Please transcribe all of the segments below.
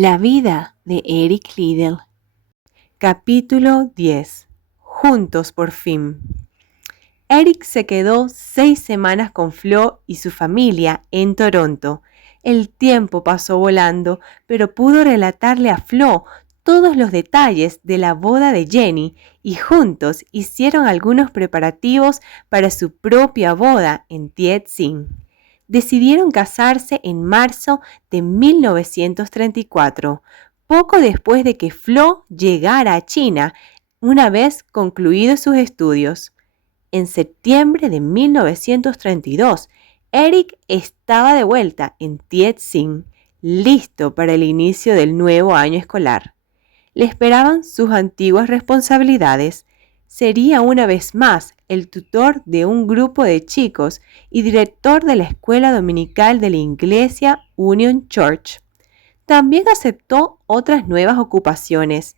La vida de Eric Liddell. Capítulo 10. Juntos por fin. Eric se quedó 6 semanas con Flo y su familia en Toronto. El tiempo pasó volando, pero pudo relatarle a Flo todos los detalles de la boda de Jenny y juntos hicieron algunos preparativos para su propia boda en Tientsin. Decidieron casarse en marzo de 1934, poco después de que Flo llegara a China, una vez concluidos sus estudios. En septiembre de 1932, Eric estaba de vuelta en Tientsin, listo para el inicio del nuevo año escolar. Le esperaban sus antiguas responsabilidades. Sería una vez más el tutor de un grupo de chicos y director de la escuela dominical de la Iglesia Union Church. También aceptó otras nuevas ocupaciones.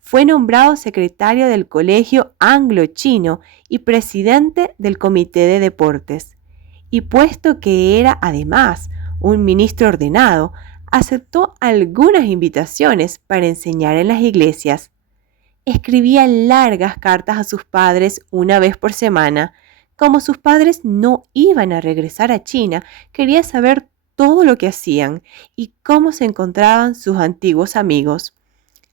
Fue nombrado secretario del Colegio Anglo-Chino y presidente del Comité de Deportes. Y puesto que era además un ministro ordenado, aceptó algunas invitaciones para enseñar en las iglesias. Escribía largas cartas a sus padres una vez por semana. Como sus padres no iban a regresar a China, quería saber todo lo que hacían y cómo se encontraban sus antiguos amigos.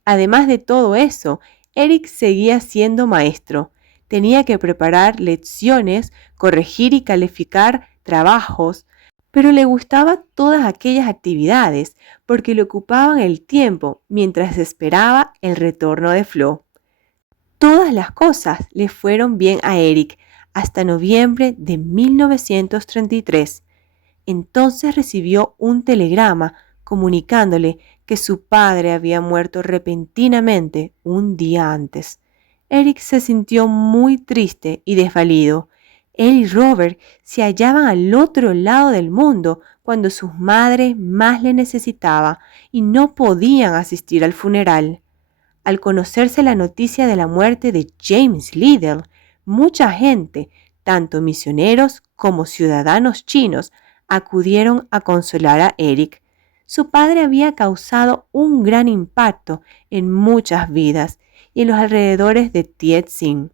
Además de todo eso, Eric seguía siendo maestro. Tenía que preparar lecciones, corregir y calificar trabajos, pero le gustaban todas aquellas actividades porque le ocupaban el tiempo mientras esperaba el retorno de Flo. Todas las cosas le fueron bien a Eric hasta noviembre de 1933. Entonces recibió un telegrama comunicándole que su padre había muerto repentinamente un día antes. Eric se sintió muy triste y desvalido. Él y Robert se hallaban al otro lado del mundo cuando su madre más le necesitaba y no podían asistir al funeral. Al conocerse la noticia de la muerte de James Liddell, mucha gente, tanto misioneros como ciudadanos chinos, acudieron a consolar a Eric. Su padre había causado un gran impacto en muchas vidas y en los alrededores de Tientsin.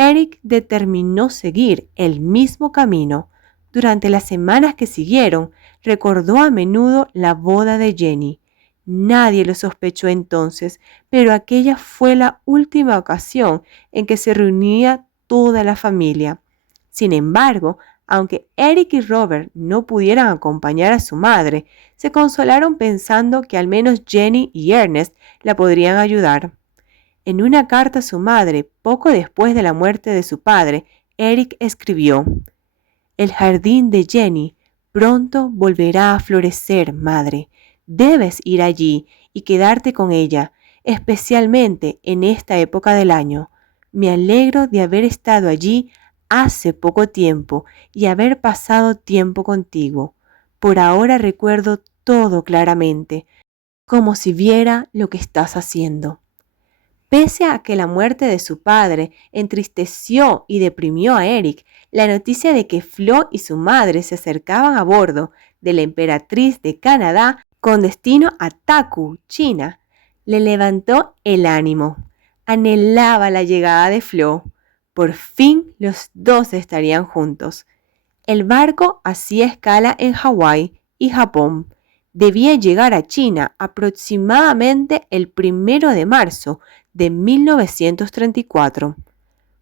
Eric determinó seguir el mismo camino. Durante las semanas que siguieron, recordó a menudo la boda de Jenny. Nadie lo sospechó entonces, pero aquella fue la última ocasión en que se reunía toda la familia. Sin embargo, aunque Eric y Robert no pudieran acompañar a su madre, se consolaron pensando que al menos Jenny y Ernest la podrían ayudar. En una carta a su madre, poco después de la muerte de su padre, Eric escribió: «El jardín de Jenny pronto volverá a florecer, madre. Debes ir allí y quedarte con ella, especialmente en esta época del año. Me alegro de haber estado allí hace poco tiempo y haber pasado tiempo contigo. Por ahora recuerdo todo claramente, como si viera lo que estás haciendo». Pese a que la muerte de su padre entristeció y deprimió a Eric, la noticia de que Flo y su madre se acercaban a bordo de la Emperatriz de Canadá con destino a Taku, China, le levantó el ánimo. Anhelaba la llegada de Flo. Por fin los dos estarían juntos. El barco hacía escala en Hawái y Japón. Debía llegar a China aproximadamente el 1 de marzo de 1934.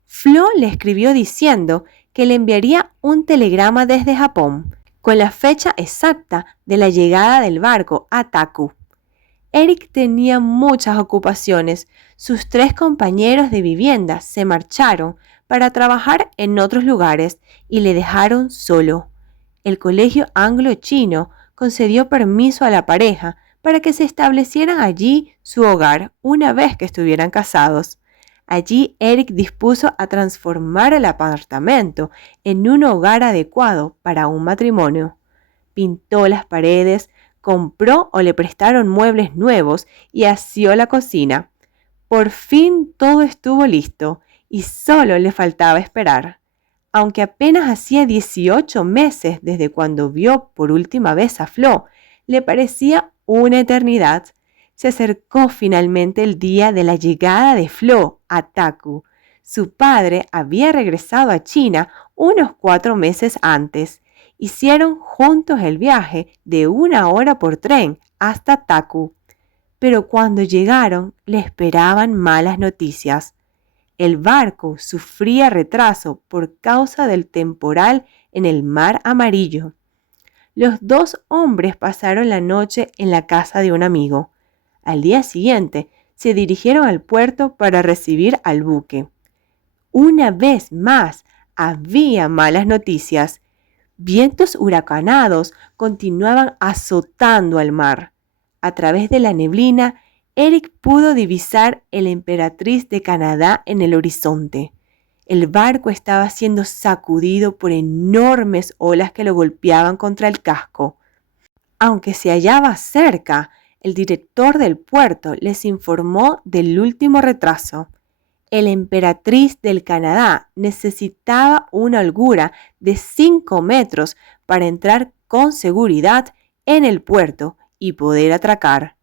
Flo le escribió diciendo que le enviaría un telegrama desde Japón con la fecha exacta de la llegada del barco a Taku. Eric tenía muchas ocupaciones. Sus 3 compañeros de vivienda se marcharon para trabajar en otros lugares y le dejaron solo. El colegio anglo-chino concedió permiso a la pareja para que se establecieran allí su hogar una vez que estuvieran casados. Allí Eric dispuso a transformar el apartamento en un hogar adecuado para un matrimonio. Pintó las paredes, compró o le prestaron muebles nuevos y asió la cocina. Por fin todo estuvo listo y solo le faltaba esperar. Aunque apenas hacía 18 meses desde cuando vio por última vez a Flo, le parecía una eternidad. Se acercó finalmente el día de la llegada de Flo a Taku. Su padre había regresado a China unos 4 meses antes. Hicieron juntos el viaje de 1 hora por tren hasta Taku. Pero cuando llegaron, le esperaban malas noticias. El barco sufría retraso por causa del temporal en el Mar Amarillo. Los 2 hombres pasaron la noche en la casa de un amigo. Al día siguiente, se dirigieron al puerto para recibir al buque. Una vez más, había malas noticias. Vientos huracanados continuaban azotando al mar. A través de la neblina, Eric pudo divisar el Emperatriz de Canadá en el horizonte. El barco estaba siendo sacudido por enormes olas que lo golpeaban contra el casco. Aunque se hallaba cerca, el director del puerto les informó del último retraso. El Emperatriz del Canadá necesitaba una holgura de 5 metros para entrar con seguridad en el puerto y poder atracar.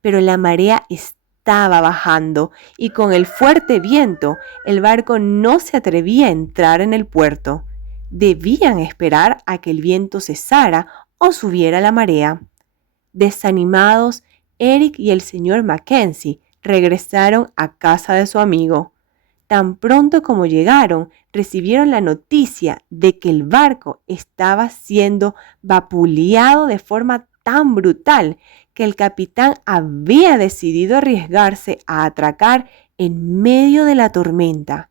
Pero la marea estaba bajando y con el fuerte viento el barco no se atrevía a entrar en el puerto. Debían esperar a que el viento cesara o subiera la marea. Desanimados, Eric y el señor Mackenzie regresaron a casa de su amigo. Tan pronto como llegaron, recibieron la noticia de que el barco estaba siendo vapuleado de forma tan brutal que el capitán había decidido arriesgarse a atracar en medio de la tormenta.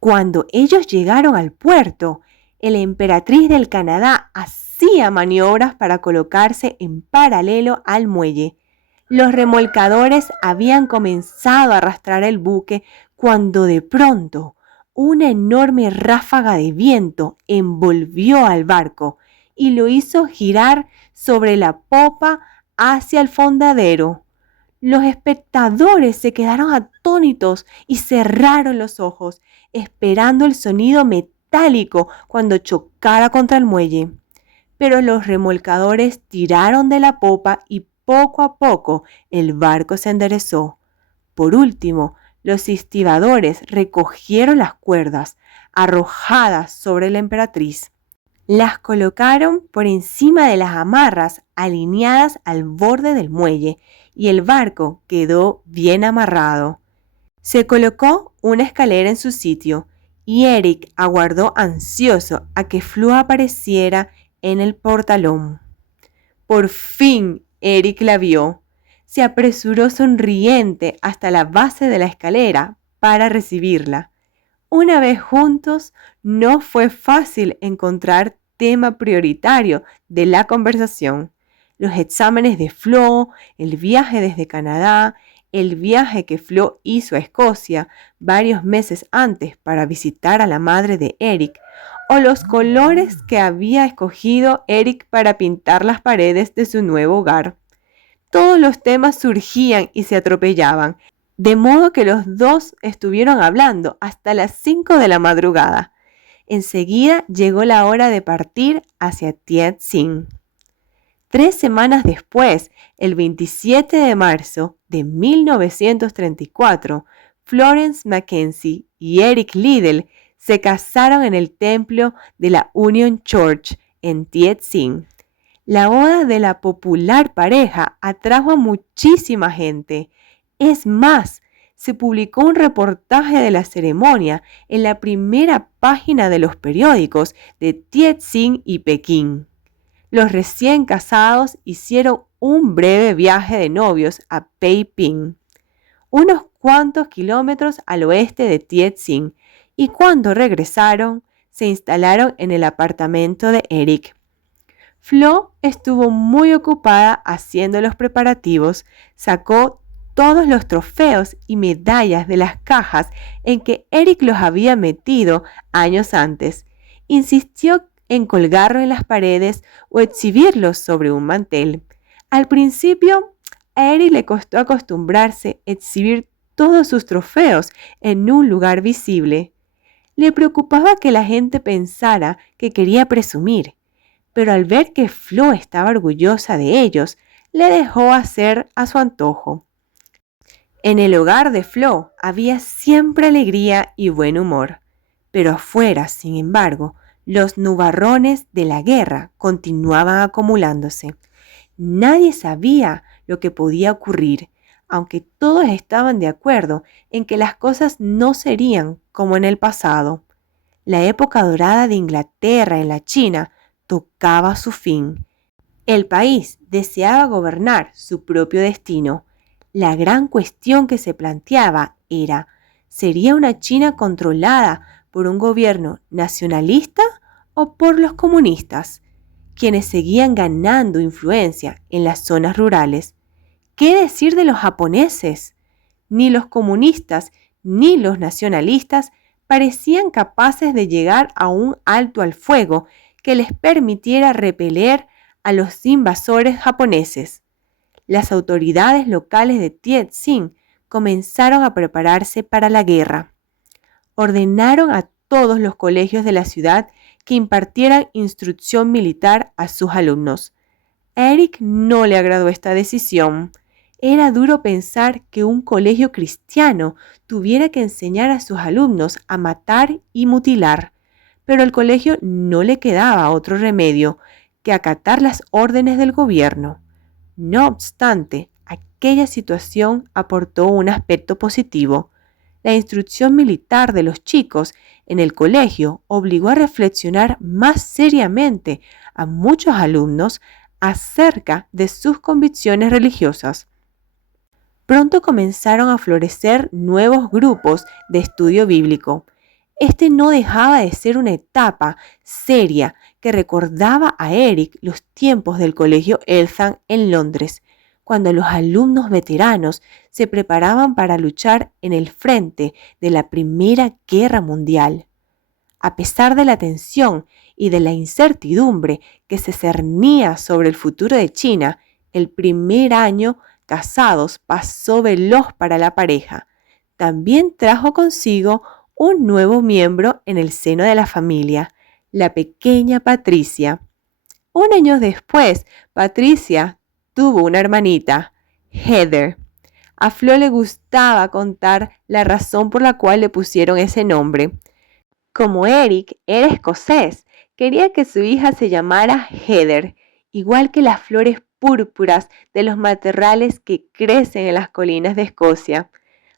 Cuando ellos llegaron al puerto, el Emperatriz del Canadá hacía maniobras para colocarse en paralelo al muelle. Los remolcadores habían comenzado a arrastrar el buque cuando de pronto una enorme ráfaga de viento envolvió al barco y lo hizo girar sobre la popa hacia el fondadero. Los espectadores se quedaron atónitos y cerraron los ojos, esperando el sonido metálico cuando chocara contra el muelle. Pero los remolcadores tiraron de la popa y poco a poco el barco se enderezó. Por último, los estibadores recogieron las cuerdas arrojadas sobre la Emperatriz. Las colocaron por encima de las amarras alineadas al borde del muelle y el barco quedó bien amarrado. Se colocó una escalera en su sitio y Eric aguardó ansioso a que Flo apareciera en el portalón. Por fin Eric la vio. Se apresuró sonriente hasta la base de la escalera para recibirla. Una vez juntos, no fue fácil encontrar tema prioritario de la conversación. Los exámenes de Flo, el viaje desde Canadá, el viaje que Flo hizo a Escocia varios meses antes para visitar a la madre de Eric, o los colores que había escogido Eric para pintar las paredes de su nuevo hogar. Todos los temas surgían y se atropellaban, de modo que los dos estuvieron hablando hasta las 5 de la madrugada. Enseguida llegó la hora de partir hacia Tientsin. 3 semanas después, el 27 de marzo de 1934, Florence Mackenzie y Eric Liddell se casaron en el templo de la Union Church en Tientsin. La boda de la popular pareja atrajo a muchísima gente. Es más, se publicó un reportaje de la ceremonia en la primera página de los periódicos de Tientsin y Pekín. Los recién casados hicieron un breve viaje de novios a Peiping, unos cuantos kilómetros al oeste de Tientsin, y cuando regresaron, se instalaron en el apartamento de Eric. Flo estuvo muy ocupada haciendo los preparativos, sacó todos los trofeos y medallas de las cajas en que Eric los había metido años antes. Insistió en colgarlos en las paredes o exhibirlos sobre un mantel. Al principio, a Eric le costó acostumbrarse a exhibir todos sus trofeos en un lugar visible. Le preocupaba que la gente pensara que quería presumir, pero al ver que Flo estaba orgullosa de ellos, le dejó hacer a su antojo. En el hogar de Flo había siempre alegría y buen humor, pero afuera, sin embargo, los nubarrones de la guerra continuaban acumulándose. Nadie sabía lo que podía ocurrir, aunque todos estaban de acuerdo en que las cosas no serían como en el pasado. La época dorada de Inglaterra en la China tocaba su fin. El país deseaba gobernar su propio destino. La gran cuestión que se planteaba era, ¿sería una China controlada por un gobierno nacionalista o por los comunistas, quienes seguían ganando influencia en las zonas rurales? ¿Qué decir de los japoneses? Ni los comunistas ni los nacionalistas parecían capaces de llegar a un alto al fuego que les permitiera repeler a los invasores japoneses. Las autoridades locales de Tientsin comenzaron a prepararse para la guerra. Ordenaron a todos los colegios de la ciudad que impartieran instrucción militar a sus alumnos. A Eric no le agradó esta decisión. Era duro pensar que un colegio cristiano tuviera que enseñar a sus alumnos a matar y mutilar, pero al colegio no le quedaba otro remedio que acatar las órdenes del gobierno. No obstante, aquella situación aportó un aspecto positivo. La instrucción militar de los chicos en el colegio obligó a reflexionar más seriamente a muchos alumnos acerca de sus convicciones religiosas. Pronto comenzaron a florecer nuevos grupos de estudio bíblico. Este no dejaba de ser una etapa seria que recordaba a Eric los tiempos del colegio Eltham en Londres, cuando los alumnos veteranos se preparaban para luchar en el frente de la Primera Guerra Mundial. A pesar de la tensión y de la incertidumbre que se cernía sobre el futuro de China, el primer año casados pasó veloz para la pareja. También trajo consigo un nuevo miembro en el seno de la familia, la pequeña Patricia. Un año después, Patricia tuvo una hermanita, Heather. A Flo le gustaba contar la razón por la cual le pusieron ese nombre. Como Eric era escocés, quería que su hija se llamara Heather, igual que las flores púrpuras de los matorrales que crecen en las colinas de Escocia.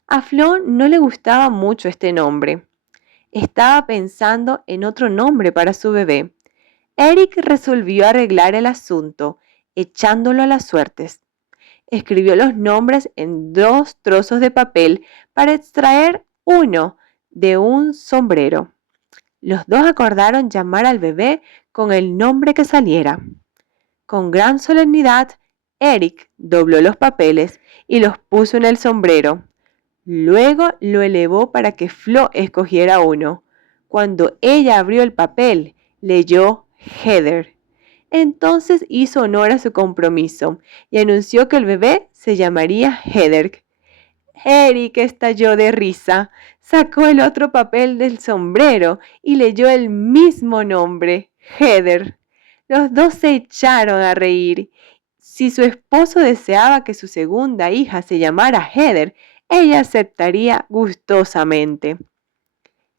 A Flo no le gustaba mucho este nombre. Estaba pensando en otro nombre para su bebé. Eric resolvió arreglar el asunto, echándolo a las suertes. Escribió los nombres en 2 trozos de papel para extraer uno de un sombrero. Los dos acordaron llamar al bebé con el nombre que saliera. Con gran solemnidad, Eric dobló los papeles y los puso en el sombrero. Luego lo elevó para que Flo escogiera uno. Cuando ella abrió el papel, leyó Heather. Entonces hizo honor a su compromiso y anunció que el bebé se llamaría Heather. Eric estalló de risa, sacó el otro papel del sombrero y leyó el mismo nombre, Heather. Los dos se echaron a reír. Si su esposo deseaba que su segunda hija se llamara Heather, ella aceptaría gustosamente.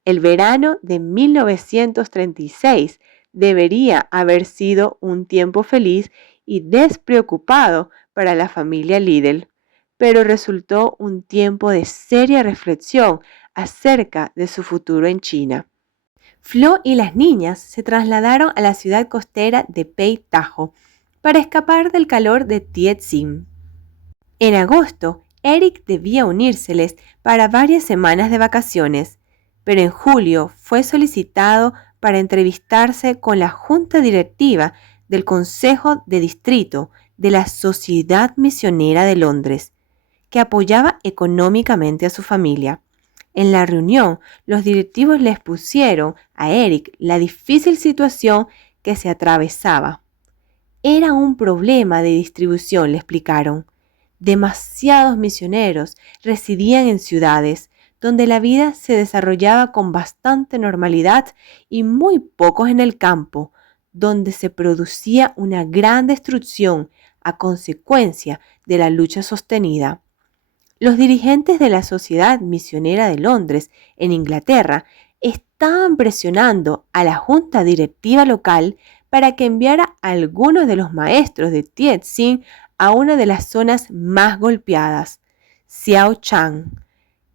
El verano de 1936 debería haber sido un tiempo feliz y despreocupado para la familia Liddell, pero resultó un tiempo de seria reflexión acerca de su futuro en China. Flo y las niñas se trasladaron a la ciudad costera de Pei Tajo para escapar del calor de Tientsin. En agosto, Eric debía unírseles para varias semanas de vacaciones, pero en julio fue solicitado para entrevistarse con la junta directiva del Consejo de Distrito de la Sociedad Misionera de Londres, que apoyaba económicamente a su familia. En la reunión, los directivos le expusieron a Eric la difícil situación que se atravesaba. Era un problema de distribución, le explicaron. Demasiados misioneros residían en ciudades donde la vida se desarrollaba con bastante normalidad y muy pocos en el campo, donde se producía una gran destrucción a consecuencia de la lucha sostenida. Los dirigentes de la Sociedad Misionera de Londres, en Inglaterra, estaban presionando a la junta directiva local para que enviara a algunos de los maestros de Tiet Sing a una de las zonas más golpeadas, Xiao Chang.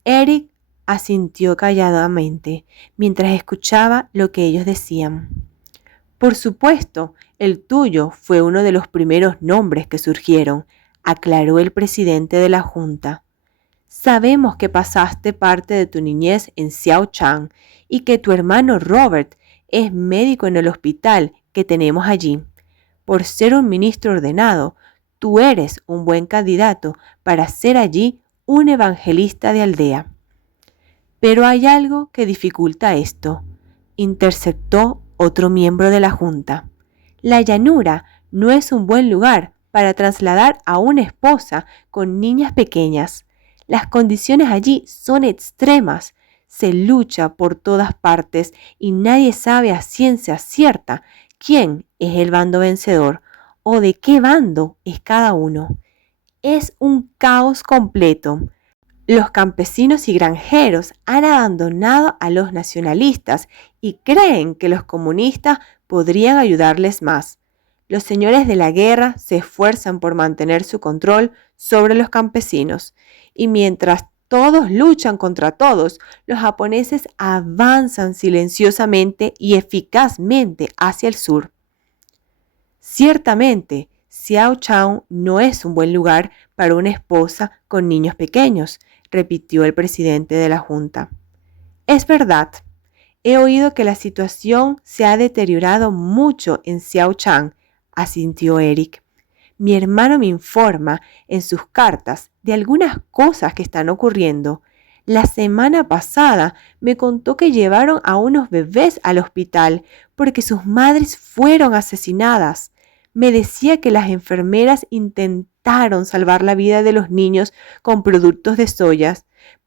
Eric asintió calladamente mientras escuchaba lo que ellos decían. Por supuesto, el tuyo fue uno de los primeros nombres que surgieron, aclaró el presidente de la junta. Sabemos que pasaste parte de tu niñez en Xiaochang y que tu hermano Robert es médico en el hospital que tenemos allí. Por ser un ministro ordenado, tú eres un buen candidato para ser allí un evangelista de aldea. Pero hay algo que dificulta esto, interceptó otro miembro de la junta. La llanura no es un buen lugar para trasladar a una esposa con niñas pequeñas. Las condiciones allí son extremas, se lucha por todas partes y nadie sabe a ciencia cierta quién es el bando vencedor o de qué bando es cada uno. Es un caos completo. Los campesinos y granjeros han abandonado a los nacionalistas y creen que los comunistas podrían ayudarles más. Los señores de la guerra se esfuerzan por mantener su control sobre los campesinos, y mientras todos luchan contra todos, los japoneses avanzan silenciosamente y eficazmente hacia el sur. Ciertamente, Xiaochang no es un buen lugar para una esposa con niños pequeños, repitió el presidente de la junta. Es verdad, he oído que la situación se ha deteriorado mucho en Xiaochang, asintió Eric. Mi hermano me informa en sus cartas de algunas cosas que están ocurriendo. La semana pasada me contó que llevaron a unos bebés al hospital porque sus madres fueron asesinadas. Me decía que las enfermeras intentaron salvar la vida de los niños con productos de soya,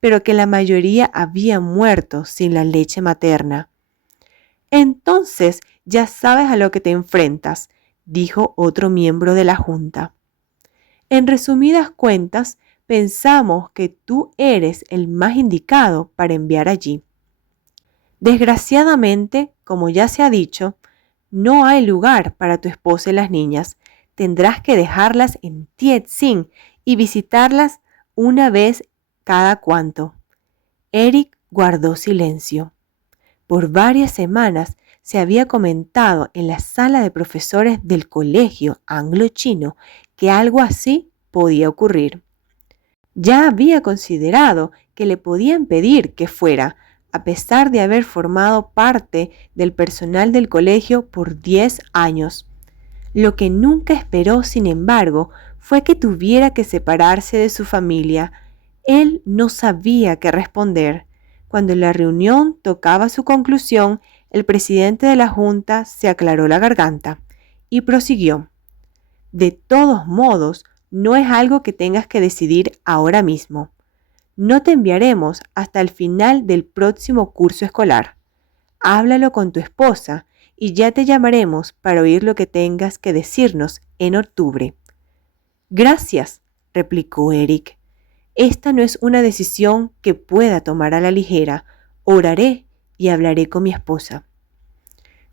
pero que la mayoría había muerto sin la leche materna. Entonces ya sabes a lo que te enfrentas, dijo otro miembro de la junta. En resumidas cuentas, pensamos que tú eres el más indicado para enviar allí. Desgraciadamente, como ya se ha dicho, no hay lugar para tu esposa y las niñas. Tendrás que dejarlas en Tiet Sing y visitarlas una vez cada cuanto. Eric guardó silencio. Por varias semanas se había comentado en la sala de profesores del colegio anglo-chino que algo así podía ocurrir. Ya había considerado que le podían pedir que fuera, a pesar de haber formado parte del personal del colegio por 10 años. Lo que nunca esperó, sin embargo, fue que tuviera que separarse de su familia. Él no sabía qué responder. Cuando la reunión tocaba su conclusión, el presidente de la junta se aclaró la garganta y prosiguió. De todos modos, no es algo que tengas que decidir ahora mismo. No te enviaremos hasta el final del próximo curso escolar. Háblalo con tu esposa y ya te llamaremos para oír lo que tengas que decirnos en octubre. Gracias, replicó Eric. Esta no es una decisión que pueda tomar a la ligera. Oraré y hablaré con mi esposa.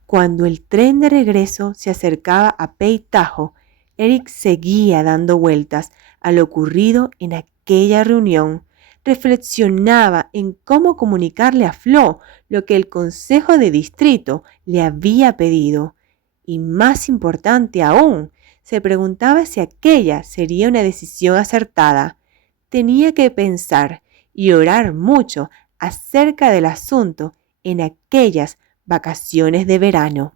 Cuando el tren de regreso se acercaba a Pei Tajo, Eric seguía dando vueltas a lo ocurrido en aquella reunión. Reflexionaba en cómo comunicarle a Flo lo que el Consejo de Distrito le había pedido. Y más importante aún, se preguntaba si aquella sería una decisión acertada. Tenía que pensar y orar mucho acerca del asunto en aquellas vacaciones de verano.